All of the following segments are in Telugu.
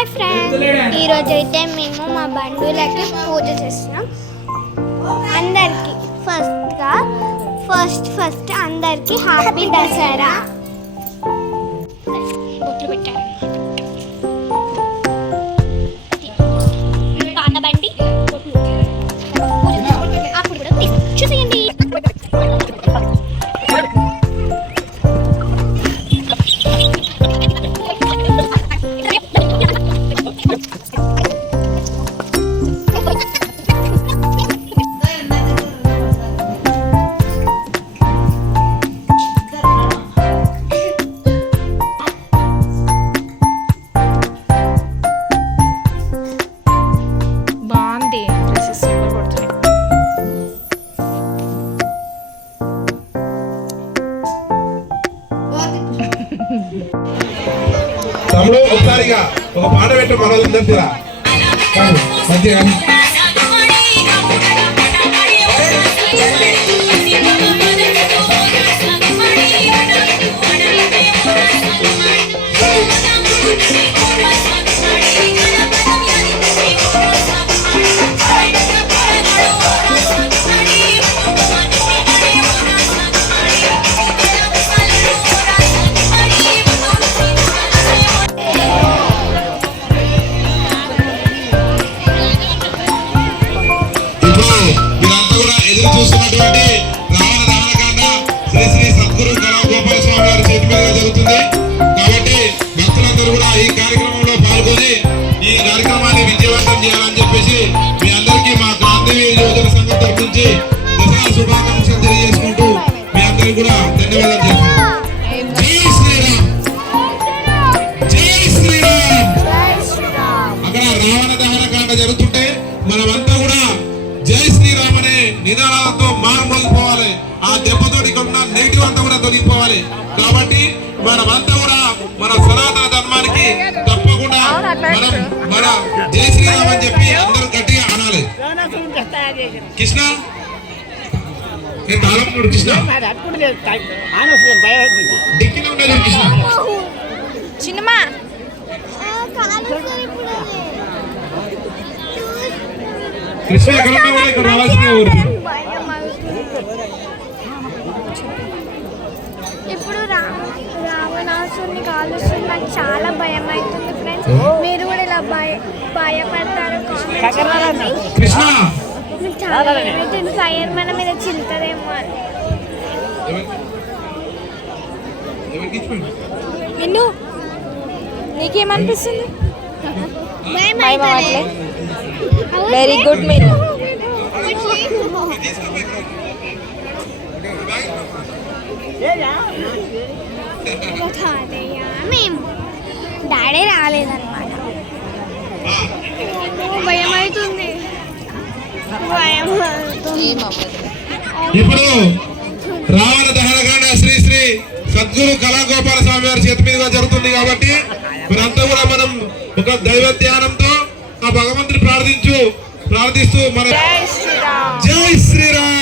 హాయ్ ఫ్రెండ్ ఈరోజు అయితే మేము మా బంధువులకి పూజ చేస్తున్నాం. అందరికి ఫస్ట్గా ఫస్ట్ ఫస్ట్ అందరికి హ్యాపీ దసరా. ఒకసారిగా ఒక పాట పెట్టు మన వాళ్ళందరి మంచిగా. చేయాలని చెప్పేసి మీ అందరికీ మా క్రాంతివీర యోజన సంఘం తరఫు నుంచి దసరా శుభాకాంక్షలు తెలియజేసుకుంటూ మీ అందరికీ కూడా ధన్యవాదాలు చేస్తున్నాం జై శ్రీరామ్ జై శ్రీరామ్ అక్కడ రావణ దహన కాండ జరుగుతుంటే మనమంతా కూడా జై శ్రీరామ్ అనే నినాదాలతో మారుమోగిపోవాలి. ఆ దెబ్బతోటి ఉన్న నెగిటివ్ అంతా కూడా తొలగిపోవాలి. కాబట్టి మనమంతా కూడా మన సనాతన ధర్మానికి మనం మన జై శ్రీరామ్ అని చెప్పి అందరూ గట్టిగా అనాలి. కృష్ణ? డిక్కిలో ఉండేది ఎక్కడ రావాల్సిన ఊరు. ఇప్పుడు రామ రావణాసుని కాలుస్తుంది నాకు చాలా భయం అవుతుంది ఫ్రెండ్స్ మీరు కూడా ఇలా భయ భయపడతారు కామెంట్ చేయండి. కృష్ణ! నాకు చాలా భయం అవుతుంది ఫైర్ మన మీద చింతదేమో అని. నిన్ను? నీకేమనిపిస్తుంది. వెరీ గుడ్ మీరు తాతయ్య, మేము డాడీ రాలేదన్నమాట భయం అవుతుంది భయం ఇప్పుడు రావణ దహనకాండ శ్రీ శ్రీ సద్గురు కళాగోపాల స్వామి వారి చేతి మీదుగా జరుగుతుంది కాబట్టి మనంతా కూడా మనం ఒక దైవ ధ్యానంతో ఆ భగవంతుని ప్రార్థించు ప్రార్థిస్తూ మన జై శ్రీరామ్.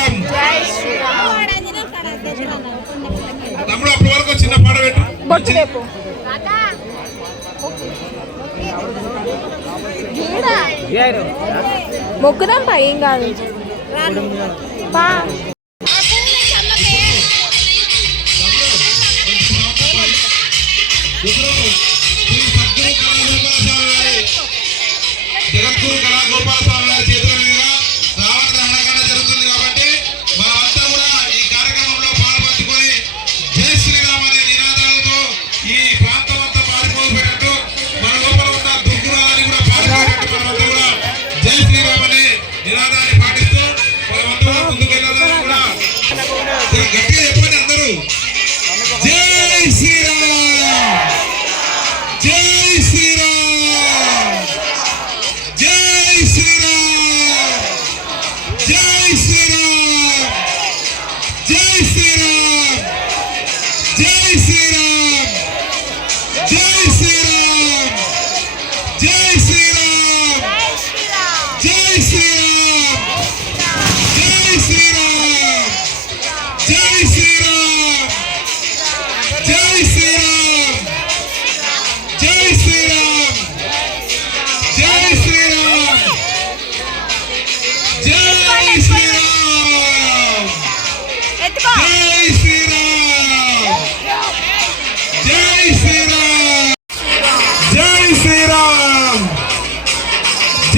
బొట్టు రేపు. మొక్కుదాం పా ఏం కాదు. పా. ఇప్పుడు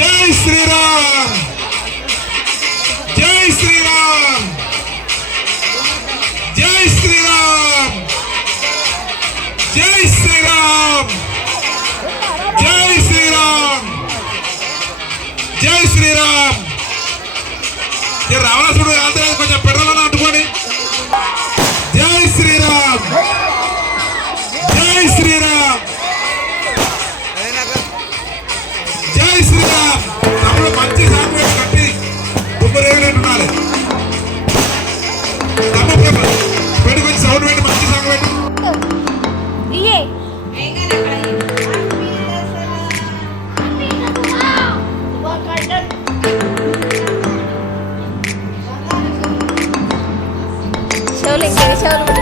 జై శ్రీరామ్! జై శ్రీరామ్! జై శ్రీరామ్! జై శ్రీరామ్! జై శ్రీరామ్! జై శ్రీరామ్! రావణాసుడు ఆంధ్ర కొంచెం తమ్ముడు పెట్టి కొంచెం సౌండ్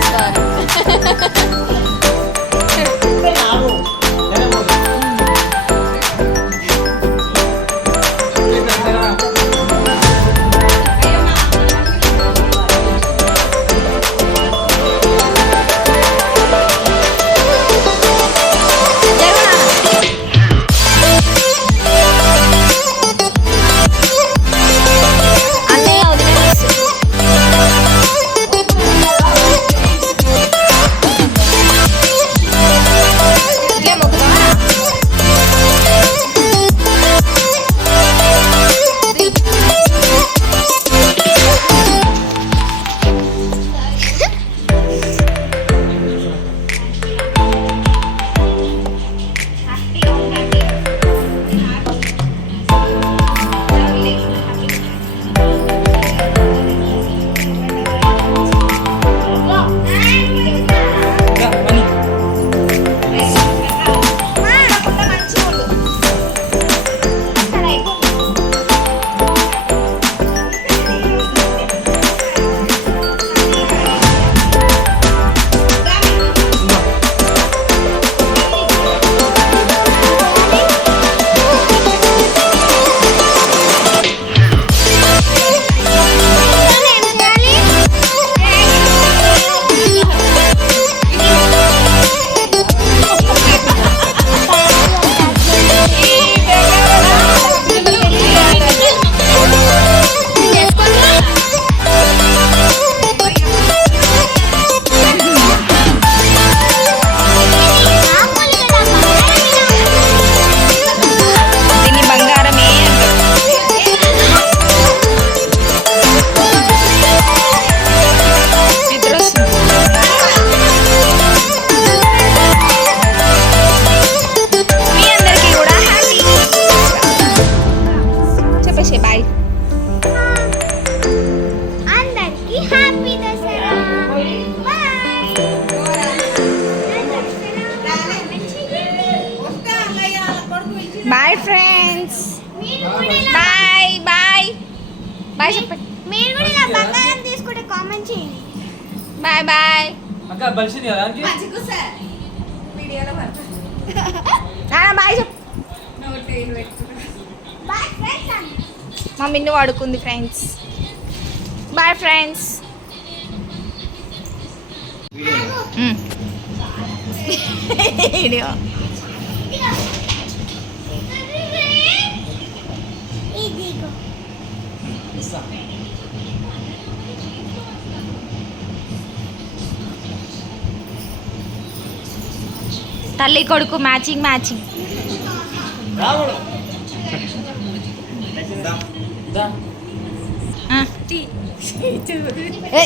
బాయ్ చెప్పండి. మీరు కూడా ఇలా బంగారం తీసుకుంటే కామెంట్ చేయండి. బాయ్ బాయ్ అక్క బలిసింది కదా దానికి నాన్న బాయ్ చెప్పు. బాయ్ ఫ్రెండ్స్ మా మిన్ను వాడుకుంది ఫ్రెండ్స్ బాయ్ ఫ్రెండ్స్ వీడియో ఇదిగో తల్లి కొడుకు మ్యాచింగ్ మ్యాచింగ్. ఏ